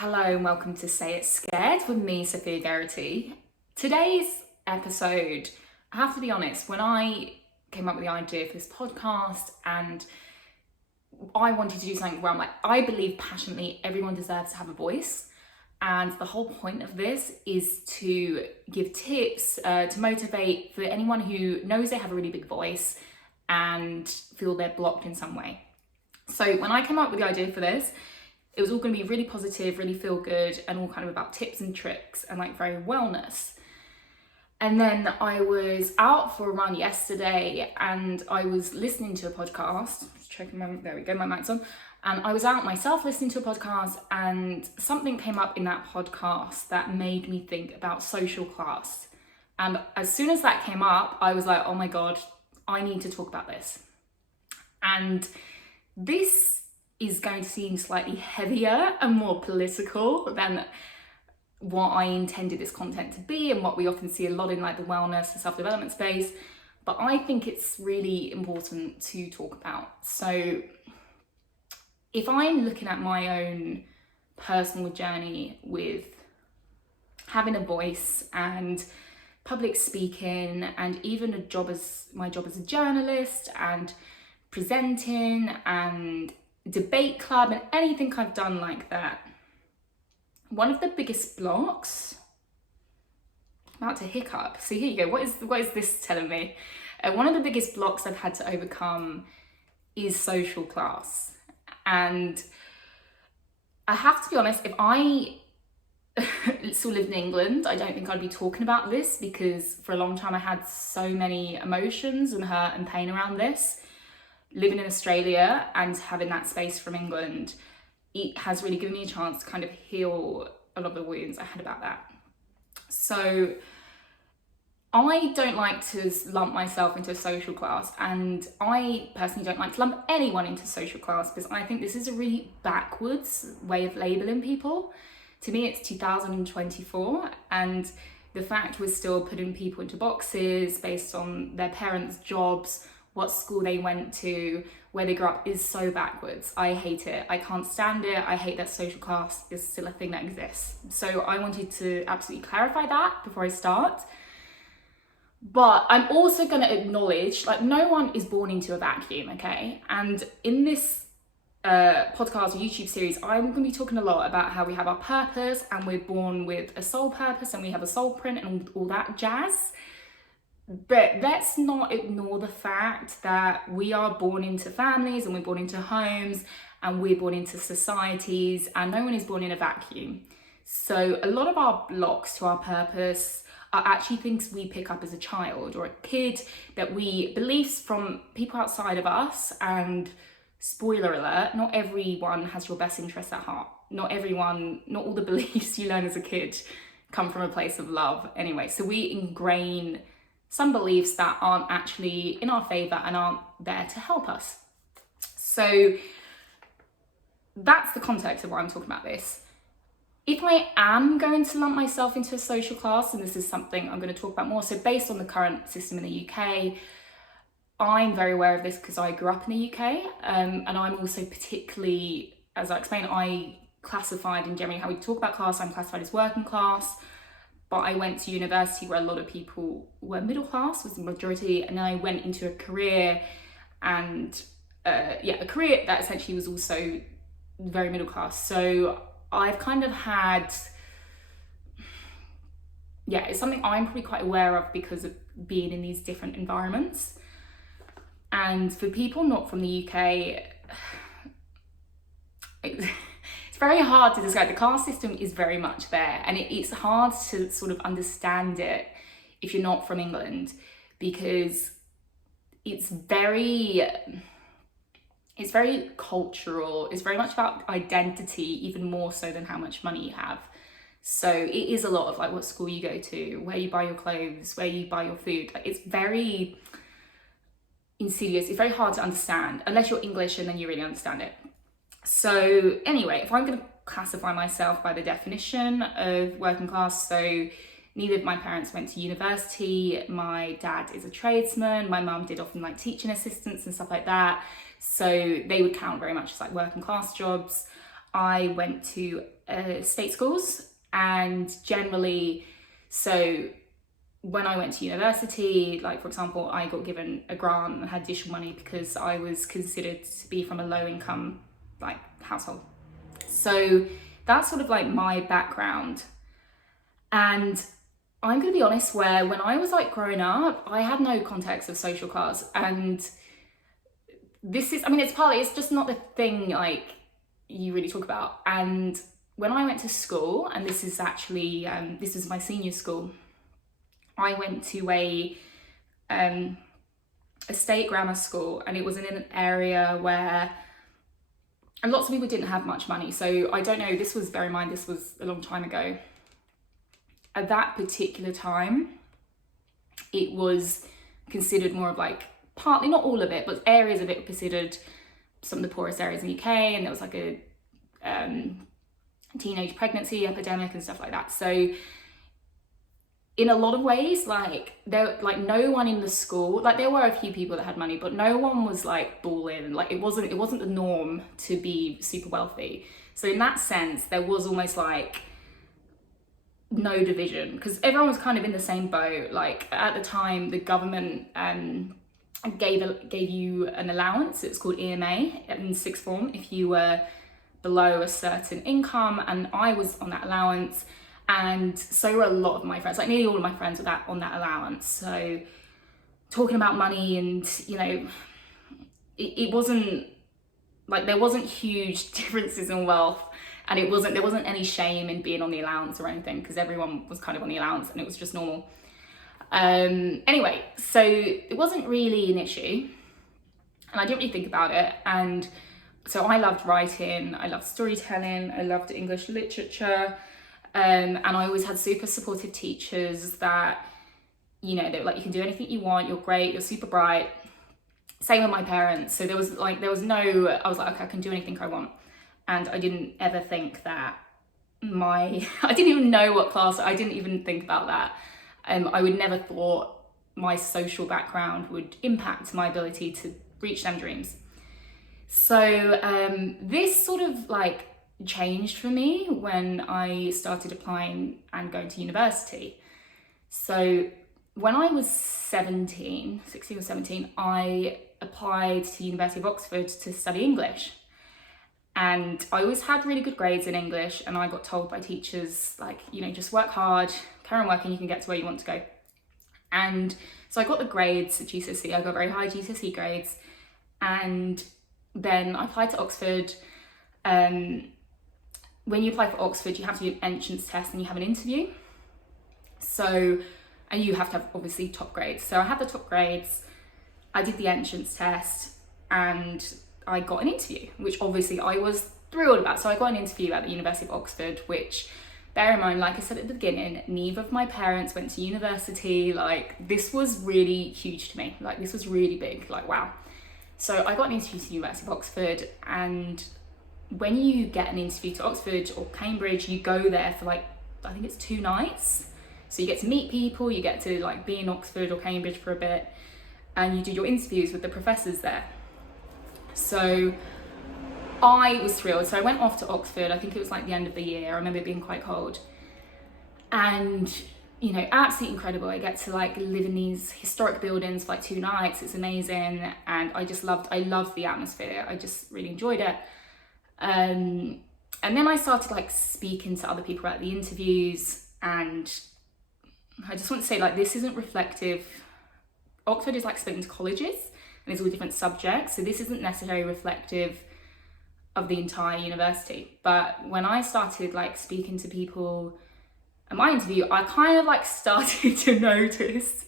Hello and welcome to Say It Scared with me, Sophia Garrity. Today's episode, I have to be honest, when I came up with the idea for this podcast and I wanted to do something where I'm like, I believe passionately everyone deserves to have a voice. And the whole point of this is to give tips, to motivate for anyone who knows they have a really big voice and feel they're blocked in some way. So when I came up with the idea for this, it was all going to be really positive, really feel good, and all kind of about tips and tricks and like very wellness. And then I was out for a run yesterday and I was listening to a podcast, just checking there we go, my mic's on. And I was out myself listening to a podcast and something came up in that podcast that made me think about social class. And as soon as that came up, I was like, oh my God, I need to talk about this. And this is going to seem slightly heavier and more political than what I intended this content to be and what we often see a lot in like the wellness and self-development space, but I think it's really important to talk about. So if I'm looking at my own personal journey with having a voice and public speaking and even my job as a journalist and presenting and debate club and anything I've done like that, one of the biggest blocks, I'm about to hiccup, so here you go, what is this telling me? One of the biggest blocks I've had to overcome is social class. And I have to be honest, if I still lived in England, I don't think I'd be talking about this, because for a long time I had so many emotions and hurt and pain around this. Living in Australia and having that space from England, it has really given me a chance to kind of heal a lot of the wounds I had about that. So I don't like to lump myself into a social class, and I personally don't like to lump anyone into social class because I think this is a really backwards way of labeling people. To me, it's 2024, and the fact we're still putting people into boxes based on their parents' jobs, what school they went to, where they grew up, is so backwards. I hate it. I can't stand it. I hate that social class is still a thing that exists. So I wanted to absolutely clarify that before I start. But I'm also going to acknowledge, like, no one is born into a vacuum, okay? And in this podcast or YouTube series, I'm going to be talking a lot about how we have our purpose and we're born with a soul purpose and we have a soul print and all that jazz. But let's not ignore the fact that we are born into families and we're born into homes and we're born into societies, and no one is born in a vacuum. So a lot of our blocks to our purpose are actually things we pick up as a child or a kid, that beliefs from people outside of us. And spoiler alert, not everyone has your best interests at heart. Not all the beliefs you learn as a kid come from a place of love anyway. So we ingrain some beliefs that aren't actually in our favor and aren't there to help us. So that's the context of why I'm talking about this. If I am going to lump myself into a social class, and this is something I'm going to talk about more, so based on the current system in the UK, I'm very aware of this because I grew up in the UK, and I'm also particularly, as I explained, I classified in generally how we talk about class, I'm classified as working class. But I went to university where a lot of people were middle class, was the majority, and I went into a career and a career that essentially was also very middle class. So I've kind of had, it's something I'm probably quite aware of because of being in these different environments. And for people not from the UK, it's very hard to describe. The class system is very much there, and it's hard to sort of understand it if you're not from England, because it's very cultural. It's very much about identity, even more so than how much money you have. So it is a lot of like what school you go to, where you buy your clothes, where you buy your food. Like, it's very insidious. It's very hard to understand unless you're English, and then you really understand it. So anyway, if I'm going to classify myself by the definition of working class, so neither of my parents went to university, my dad is a tradesman, my mum did often like teaching assistants and stuff like that, so they would count very much as like working class jobs. I went to state schools, and generally, so when I went to university, like for example, I got given a grant and had additional money because I was considered to be from a low income like household. So that's sort of like my background. And I'm gonna be honest, where when I was like growing up, I had no context of social class. And this is, I mean, it's just not the thing like you really talk about. And when I went to school, and this is actually, this was my senior school, I went to a state grammar school, and it was in an area where lots of people didn't have much money. So I don't know, this was, bear in mind, this was a long time ago. At that particular time, it was considered more of like, partly, not all of it, but areas of it were considered some of the poorest areas in the UK, and there was like a teenage pregnancy epidemic and stuff like that. So in a lot of ways, like there, like no one in the school, like there were a few people that had money, but no one was like balling. Like it wasn't the norm to be super wealthy. So in that sense, there was almost like no division, because everyone was kind of in the same boat. Like at the time, the government gave you an allowance. It's called EMA in sixth form if you were below a certain income, and I was on that allowance, and so were a lot of my friends. Like nearly all of my friends were on that allowance. So talking about money, and you know, it wasn't like, there wasn't huge differences in wealth, and there wasn't any shame in being on the allowance or anything, because everyone was kind of on the allowance and it was just normal. Anyway, so it wasn't really an issue, and I didn't really think about it. And so I loved writing, I loved storytelling, I loved English literature, and I always had super supportive teachers that, you know, they were like, you can do anything you want, you're great, you're super bright. Same with my parents. So there was no, I was like, okay, I can do anything I want. And I didn't ever think that I didn't even know what class, I didn't even think about that. I would never thought my social background would impact my ability to reach them dreams. So this sort of like changed for me when I started applying and going to university. So when I was 16 or 17, I applied to the University of Oxford to study English. And I always had really good grades in English, and I got told by teachers, like, you know, just work hard, carry on working, you can get to where you want to go. And so I got the grades at GCSE, I got very high GCSE grades, and then I applied to Oxford. When you apply for Oxford, you have to do an entrance test and you have an interview. So, and you have to have obviously top grades. So I had the top grades, I did the entrance test, and I got an interview, which obviously I was thrilled about. So I got an interview at the University of Oxford, which, bear in mind, like I said at the beginning, neither of my parents went to university. Like this was really huge to me. Like this was really big, like wow. So I got an interview to the University of Oxford, and when you get an interview to Oxford or Cambridge, you go there for like, I think it's 2 nights. So you get to meet people, you get to like be in Oxford or Cambridge for a bit, and you do your interviews with the professors there. So I was thrilled. So I went off to Oxford, I think it was like the end of the year. I remember it being quite cold. And, you know, absolutely incredible. I get to like live in these historic buildings for like 2 nights. It's amazing. And I loved the atmosphere. I just really enjoyed it. And then I started like speaking to other people at the interviews, and I just want to say, like, this isn't reflective. Oxford is like split into colleges, and it's all different subjects, so this isn't necessarily reflective of the entire university. But when I started like speaking to people at my interview, I kind of like started to notice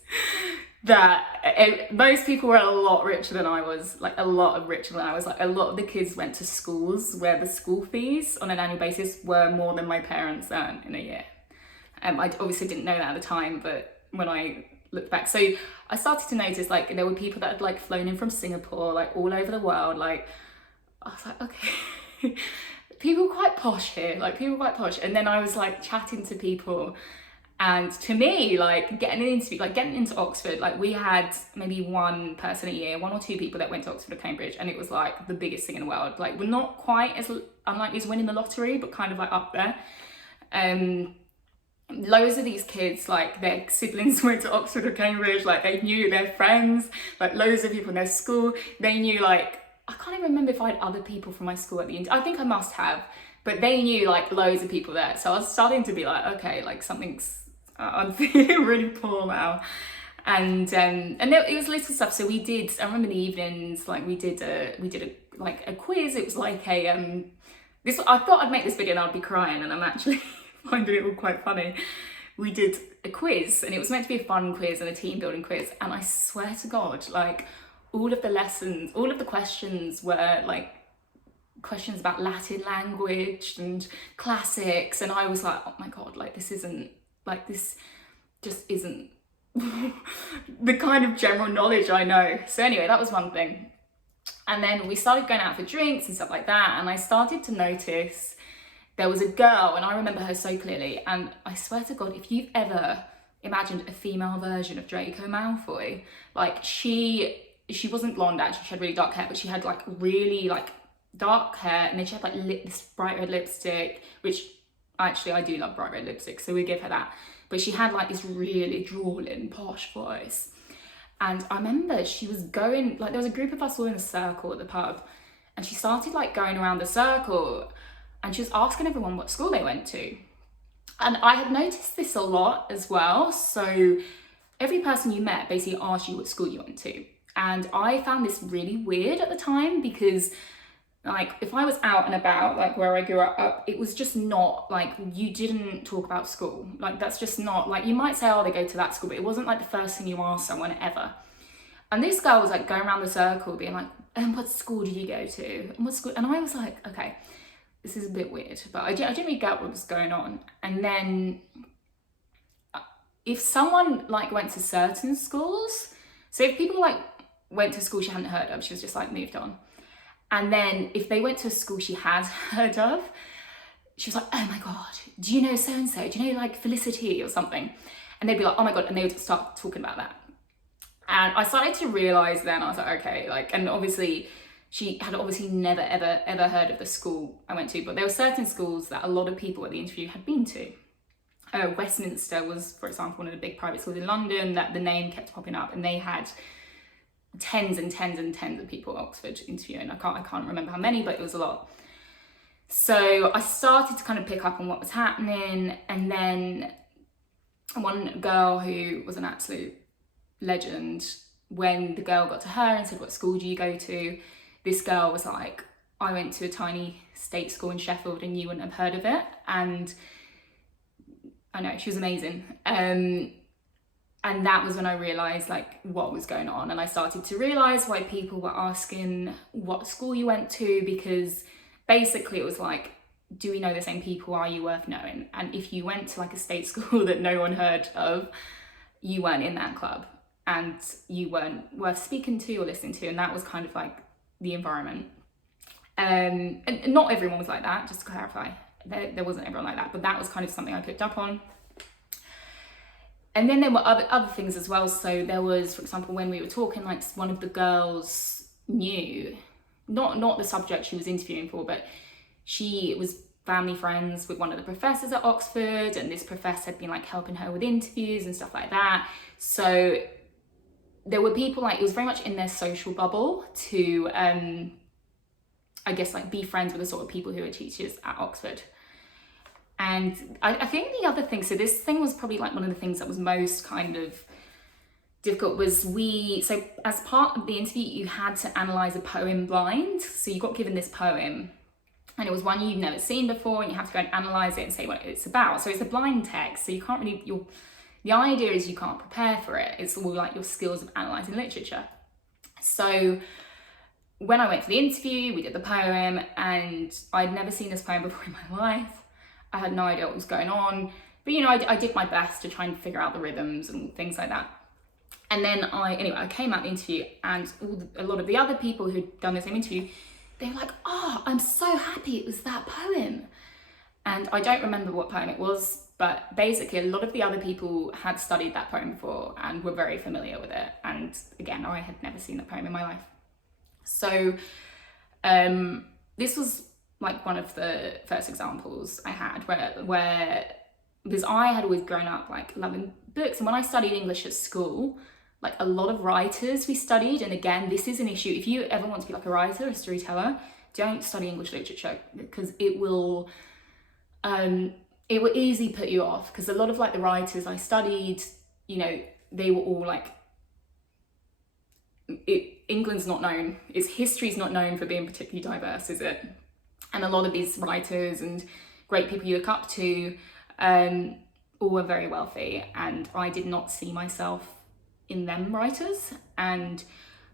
that most people were a lot richer than I was, like a lot richer than I was. Like a lot of the kids went to schools where the school fees on an annual basis were more than my parents earned in a year. I obviously didn't know that at the time, but when I look back, so I started to notice like there were people that had like flown in from Singapore, like all over the world. Like I was like, okay, people quite posh here, like people quite posh. And then I was like chatting to people, And to me, like getting into Oxford, like we had maybe one person a year, 1 or 2 people that went to Oxford or Cambridge, and it was like the biggest thing in the world. Like we're not quite as unlikely as winning the lottery, but kind of like up there. Loads of these kids, like their siblings went to Oxford or Cambridge, like they knew their friends, like loads of people in their school. They knew, like, I can't even remember if I had other people from my school at the end. I think I must have, but they knew like loads of people there. So I was starting to be like, okay, like I'm feeling really poor now. And it was little stuff. So we did, I remember the evenings, like we did a quiz. It was like I thought I'd make this video and I'd be crying, and I'm actually finding it all quite funny. We did a quiz, and it was meant to be a fun quiz and a team building quiz. And I swear to God, like all of the lessons, all of the questions were like questions about Latin language and classics. And I was like, oh my God, like this just isn't the kind of general knowledge I know. So anyway, that was one thing. And then we started going out for drinks and stuff like that. And I started to notice there was a girl, and I remember her so clearly. And I swear to God, if you've ever imagined a female version of Draco Malfoy, like she wasn't blonde actually, she had really dark hair, but she had like really like dark hair, and then she had like this bright red lipstick, which actually I do love bright red lipstick, so we give her that. But she had like this really drawling, posh voice. And I remember she was going, like there was a group of us all in a circle at the pub, and she started like going around the circle, and she was asking everyone what school they went to. And I had noticed this a lot as well. So every person you met basically asked you what school you went to. And I found this really weird at the time, because like if I was out and about, like where I grew up, it was just not like, you didn't talk about school. Like that's just not, like you might say, oh, they go to that school, but it wasn't like the first thing you asked someone ever. And this girl was like going around the circle being like, what school did you go to? And what school? And I was like, okay, this is a bit weird, but I didn't really get what was going on. And then if someone like went to certain schools, so if people like went to a school she hadn't heard of, she was just like moved on. And then if they went to a school she had heard of, she was like, oh my God, do you know so-and-so? Do you know like Felicity or something? And they'd be like, oh my God. And they would start talking about that. And I started to realize then, I was like, okay, like, and obviously she had obviously never, ever heard of the school I went to, but there were certain schools that a lot of people at the interview had been to. Westminster was, for example, one of the big private schools in London that the name kept popping up, and they had tens and tens and tens of people at Oxford interviewing. I can't remember how many, but it was a lot. So I started to kind of pick up on what was happening, and then one girl who was an absolute legend, when the girl got to her and said, what school do you go to? This girl was like, I went to a tiny state school in Sheffield and you wouldn't have heard of it. And I know, she was amazing. And that was when I realised like what was going on. And I started to realise why people were asking what school you went to, because basically it was like, do we know the same people? Are you worth knowing? And if you went to like a state school that no one heard of, you weren't in that club and you weren't worth speaking to or listening to. And that was kind of like the environment. And not everyone was like that, just to clarify. There wasn't everyone like that, but that was kind of something I picked up on. And then there were other things as well. So there was, for example, when we were talking, like one of the girls knew, not the subject she was interviewing for, but she was family friends with one of the professors at Oxford, and this professor had been like helping her with interviews and stuff like that. So there were people like, it was very much in their social bubble to, I guess, like be friends with the sort of people who are teachers at Oxford. And I think the other thing, so this thing was probably like one of the things that was most kind of difficult, was so as part of the interview, you had to analyse a poem blind. So you got given this poem, and it was one you'd never seen before, and you have to go and analyse it and say what it's about. So it's a blind text, so you can't really, the idea is you can't prepare for it. It's all like your skills of analysing literature. So when I went for the interview, we did the poem, and I'd never seen this poem before in my life. I had no idea what was going on, but you know, I did my best to try and figure out the rhythms and things like that. And then I came out the interview, and a lot of the other people who'd done the same interview, they were like, oh, I'm so happy it was that poem. And I don't remember what poem it was, but basically a lot of the other people had studied that poem before and were very familiar with it. And again, I had never seen that poem in my life. So this was like one of the first examples I had where because I had always grown up like loving books, and when I studied English at school, like a lot of writers we studied, and again, this is an issue. If you ever want to be like a writer, a storyteller, don't study English literature, because it will easily put you off, because a lot of like the writers I studied, you know, they were all like, England's not known, its history's not known for being particularly diverse, is it? And a lot of these writers and great people you look up to all were very wealthy, and I did not see myself in them writers. And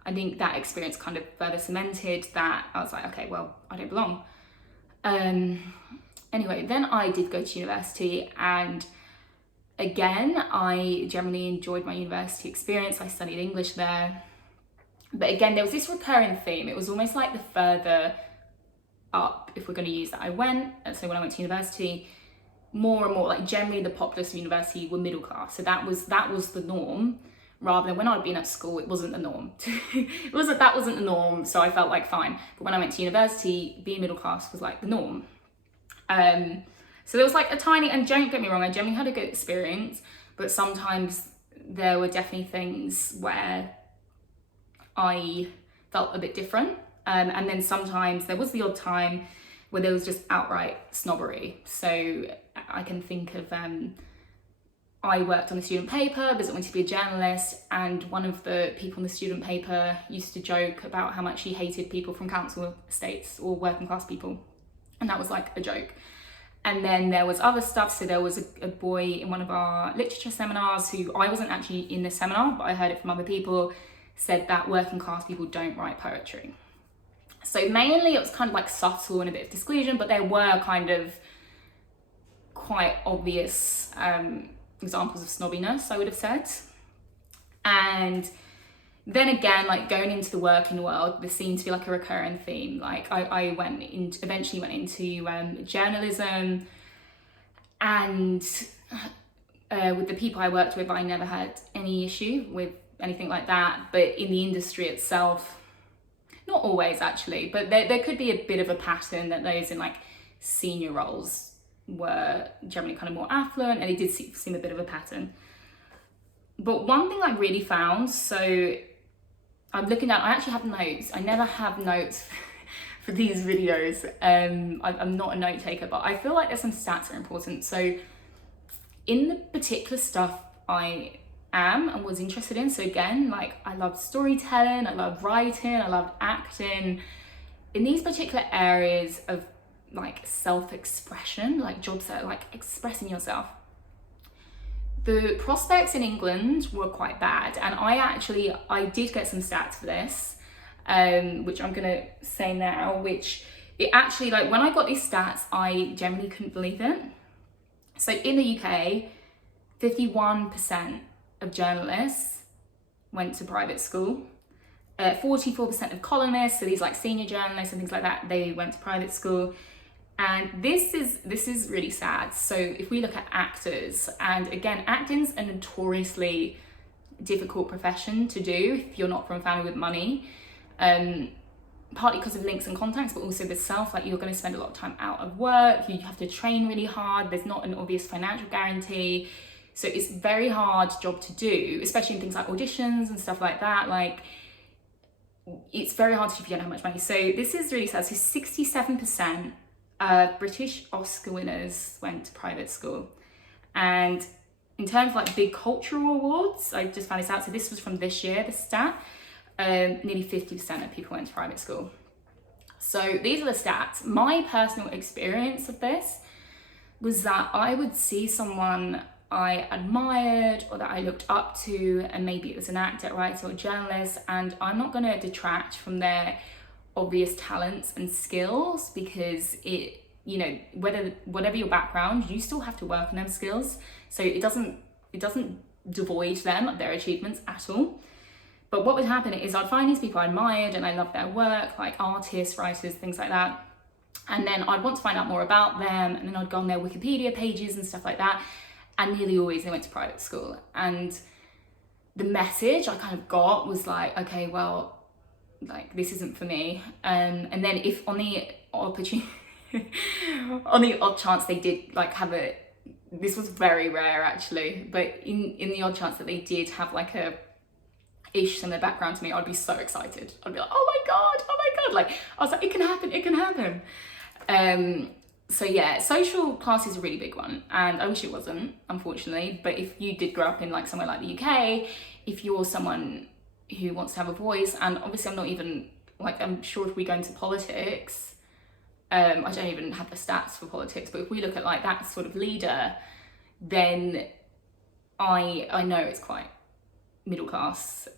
I think that experience kind of further cemented that. I was like, okay, well, I don't belong. Anyway, then I did go to university, and again, I generally enjoyed my university experience. I studied English there. But again, there was this recurring theme. It was almost like the further up, if we're going to use that, I went. And so when I went to university, more and more, like generally the populace of university were middle class. So that was the norm, rather than when I'd been at school, it wasn't the norm. That wasn't the norm, so I felt like fine. But when I went to university, being middle class was like the norm. So there was like a tiny, and don't get me wrong, I generally had a good experience, but sometimes there were definitely things where I felt a bit different. And then sometimes there was the odd time where there was just outright snobbery. So I can think of, I worked on a student paper because I wanted to be a journalist, and one of the people in the student paper used to joke about how much he hated people from council estates or working class people. And that was like a joke. And then there was other stuff. So there was a boy in one of our literature seminars who, I wasn't actually in this seminar, but I heard it from other people, said that working class people don't write poetry. So mainly it was kind of like subtle and a bit of disclusion, but there were kind of quite obvious examples of snobbiness, I would have said. And then again, like going into the working world, there seemed to be like a recurring theme. Like I eventually went into journalism, and with the people I worked with, I never had any issue with anything like that. But in the industry itself, not always actually, but there could be a bit of a pattern that those in like senior roles were generally kind of more affluent, and it did seem a bit of a pattern. But one thing I really found, so I'm looking at, I actually have notes. I never have notes for these videos. I'm not a note taker, but I feel like there's some stats that are important. So in the particular stuff I am and was interested in, so again, like I loved storytelling, I loved writing, I loved acting. In these particular areas of like self-expression, like jobs that are like expressing yourself, the prospects in England were quite bad. And I did get some stats for this, which I'm gonna say now, which it actually, like when I got these stats, I generally couldn't believe it. So in the UK, 51% of journalists went to private school. 44% of columnists, so these like senior journalists and things like that, they went to private school. And this is really sad. So if we look at actors, and again, acting's a notoriously difficult profession to do if you're not from a family with money, partly because of links and contacts, but also the self, like you're going to spend a lot of time out of work, you have to train really hard, there's not an obvious financial guarantee, so it's a very hard job to do, especially in things like auditions and stuff like that. Like it's very hard to do if you don't have much money. So this is really sad. So 67% British Oscar winners went to private school. And in terms of like big cultural awards, I just found this out, so this was from this year, the stat, nearly 50% of people went to private school. So these are the stats. My personal experience of this was that I would see someone I admired or that I looked up to, and maybe it was an actor, writer, or journalist, and I'm not going to detract from their obvious talents and skills, because it, you know, whatever your background, you still have to work on them skills. So it doesn't devoid them of their achievements at all. But what would happen is I'd find these people I admired and I loved their work, like artists, writers, things like that. And then I'd want to find out more about them, and then I'd go on their Wikipedia pages and stuff like that. And nearly always they went to private school. And the message I kind of got was like, okay, well, like this isn't for me. And then if on the opportunity, on the odd chance they did like have a, this was very rare actually, but in the odd chance that they did have like a ish similar background to me, I'd be so excited. I'd be like, oh my God. Like, I was like, it can happen. So yeah, social class is a really big one, and I wish it wasn't, unfortunately. But if you did grow up in like somewhere like the UK, if you're someone who wants to have a voice, and obviously I'm not even, like, I'm sure if we go into politics, I don't even have the stats for politics, but if we look at like that sort of leader, then I know it's quite middle class,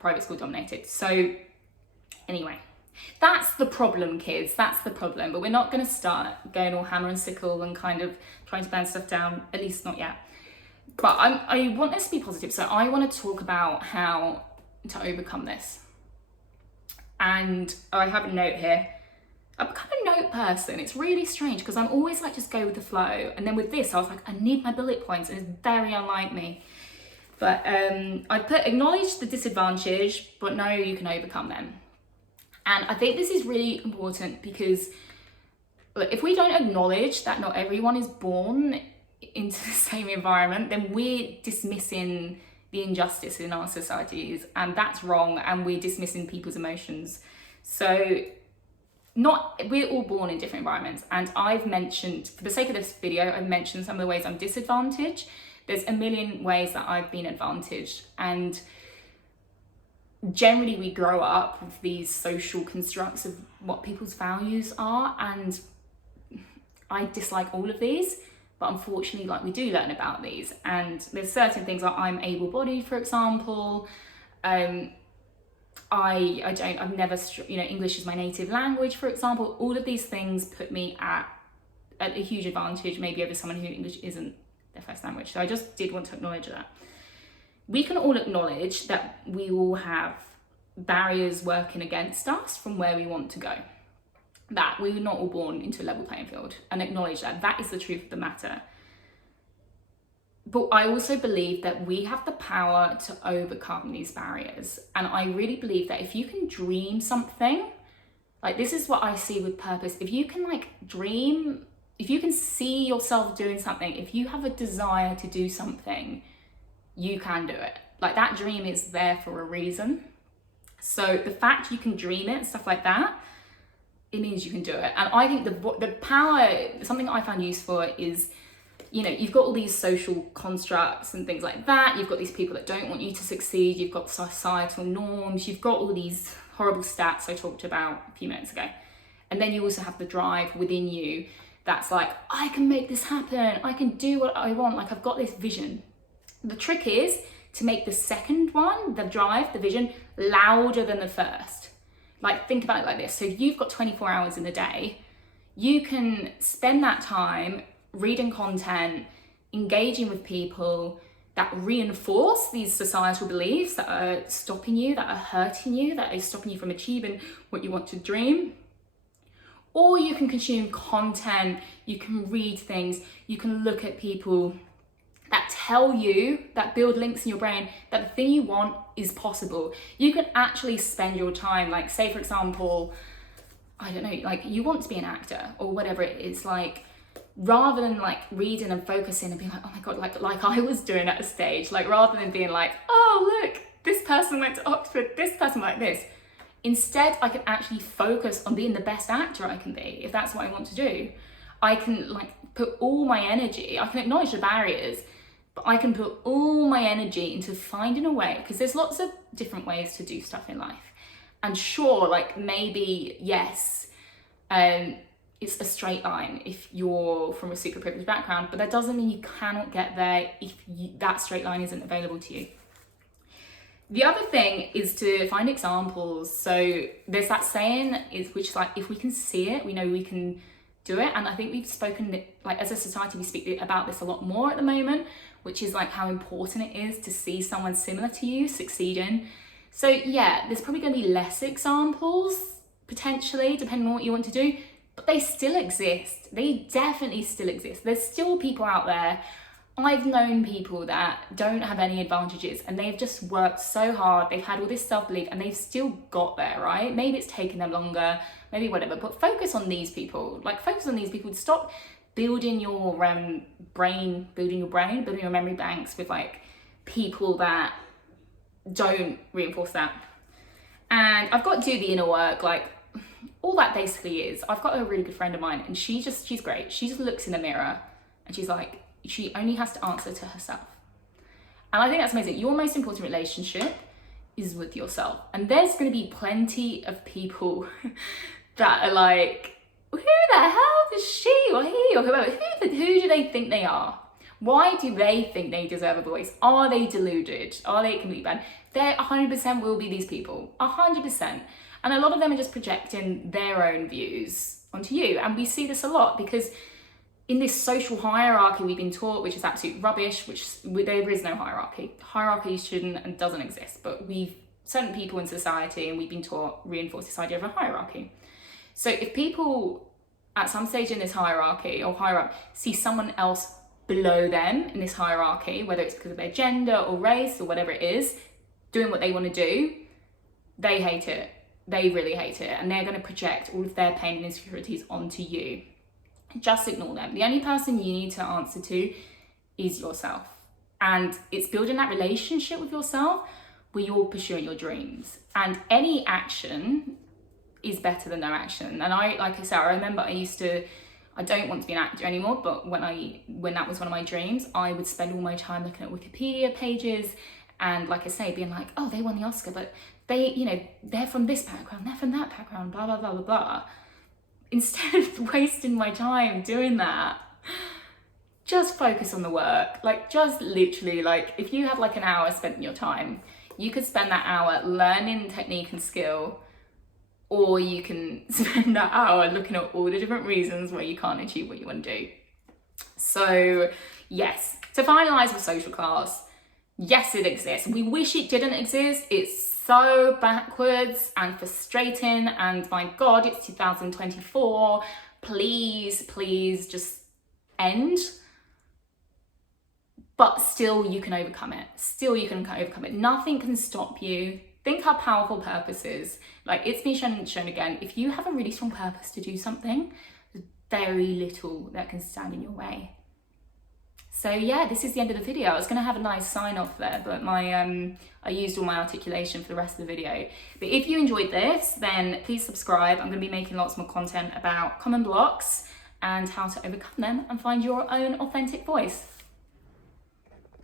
private school dominated. So anyway, that's the problem, kids, that's the problem. But we're not going to start going all hammer and sickle and kind of trying to burn stuff down, at least not yet. But I want this to be positive, so I want to talk about how to overcome this. And I have a note here. I've become a note person. It's really strange because I'm always like just go with the flow, and then with this I was like, I need my bullet points, and it's very unlike me. But I put acknowledge the disadvantage, but know you can overcome them. And I think this is really important because look, if we don't acknowledge that not everyone is born into the same environment, then we're dismissing the injustice in our societies, and that's wrong, and we're dismissing people's emotions. So we're all born in different environments, and I've mentioned, for the sake of this video, I've mentioned some of the ways I'm disadvantaged. There's a million ways that I've been advantaged, and generally we grow up with these social constructs of what people's values are, and I dislike all of these, but unfortunately, like, we do learn about these. And there's certain things, like I'm able-bodied, for example. I've never, English is my native language, for example. All of these things put me at a huge advantage, maybe over someone who English isn't their first language. So I just did want to acknowledge that. We can all acknowledge that we all have barriers working against us from where we want to go. That we're not all born into a level playing field, and acknowledge that. That is the truth of the matter. But I also believe that we have the power to overcome these barriers. And I really believe that if you can dream something, like, this is what I see with purpose. If you can like dream, if you can see yourself doing something, if you have a desire to do something, you can do it. Like, that dream is there for a reason. So the fact you can dream it, stuff like that, it means you can do it. And I think the power, something I found useful is, you've got all these social constructs and things like that. You've got these people that don't want you to succeed. You've got societal norms. You've got all these horrible stats I talked about a few minutes ago. And then you also have the drive within you that's like, I can make this happen. I can do what I want. Like, I've got this vision. The trick is to make the second one, the drive, the vision, louder than the first. Like, think about it like this. So you've got 24 hours in the day. You can spend that time reading content, engaging with people that reinforce these societal beliefs that are stopping you, that are hurting you, that are stopping you from achieving what you want to dream. Or you can consume content, you can read things, you can look at people that tell you, that build links in your brain, that the thing you want is possible. You can actually spend your time, like, say for example, I don't know, like, you want to be an actor or whatever it is, like, rather than like reading and focusing and being like, oh my God, like I was doing at a stage, like, rather than being like, oh look, this person went to Oxford, this person like this. Instead, I can actually focus on being the best actor I can be, if that's what I want to do. I can like put all my energy, I can acknowledge the barriers, but I can put all my energy into finding a way, because there's lots of different ways to do stuff in life. And sure, like, maybe, yes, it's a straight line if you're from a super privileged background, but that doesn't mean you cannot get there if that straight line isn't available to you. The other thing is to find examples. So there's that saying, which is like, if we can see it, we know we can do it. And I think we've spoken, like, as a society, we speak about this a lot more at the moment, which is like how important it is to see someone similar to you succeeding. So yeah, there's probably going to be less examples, potentially, depending on what you want to do. but they still exist. They definitely still exist. There's still people out there. I've known people that don't have any advantages and they've just worked so hard, they've had all this self-belief and they've still got there, right? Maybe it's taken them longer, maybe whatever, but focus on these people. Like, focus on these people. Stop building your brain, building your memory banks with like people that don't reinforce that. And I've got to do the inner work, like all that basically is. I've got a really good friend of mine and she's great. She just looks in the mirror and she's like, she only has to answer to herself. And I think that's amazing. Your most important relationship is with yourself. And there's going to be plenty of people that are like, who the hell is she or he or whoever? Who do they think they are? Why do they think they deserve a voice? Are they deluded? Are they completely bad? There 100% will be these people, 100%. And a lot of them are just projecting their own views onto you. And we see this a lot because in this social hierarchy we've been taught, which is absolute rubbish, there is no hierarchy. Hierarchy shouldn't and doesn't exist, but we've certain people in society and we've been taught reinforce this idea of a hierarchy. So if people at some stage in this hierarchy or higher up see someone else below them in this hierarchy, whether it's because of their gender or race or whatever it is, doing what they want to do, they hate it. They really hate it. And they're going to project all of their pain and insecurities onto you. Just ignore them. The only person you need to answer to is yourself. And it's building that relationship with yourself where you're pursuing your dreams. And any action is better than no action. And like I said, I remember I don't want to be an actor anymore, but when that was one of my dreams, I would spend all my time looking at Wikipedia pages and, like I say, being like, oh, they won the Oscar, but they're from this background, they're from that background, blah, blah, blah, blah, blah. Instead of wasting my time doing that, just focus on the work. Like, just literally, like, if you had like an hour spent in your time, you could spend that hour learning technique and skill, or you can spend that hour looking at all the different reasons where you can't achieve what you want to do. So yes, to finalize with social class, yes, it exists. We wish it didn't exist. It's so backwards and frustrating, and my God, it's 2024. Please just end. But still you can overcome it. Nothing can stop you. Think how powerful purpose is. Like, it's been shown again. If you have a really strong purpose to do something, there's very little that can stand in your way. So yeah, this is the end of the video. I was going to have a nice sign off there, but I used all my articulation for the rest of the video. But if you enjoyed this, then please subscribe. I'm going to be making lots more content about common blocks and how to overcome them and find your own authentic voice.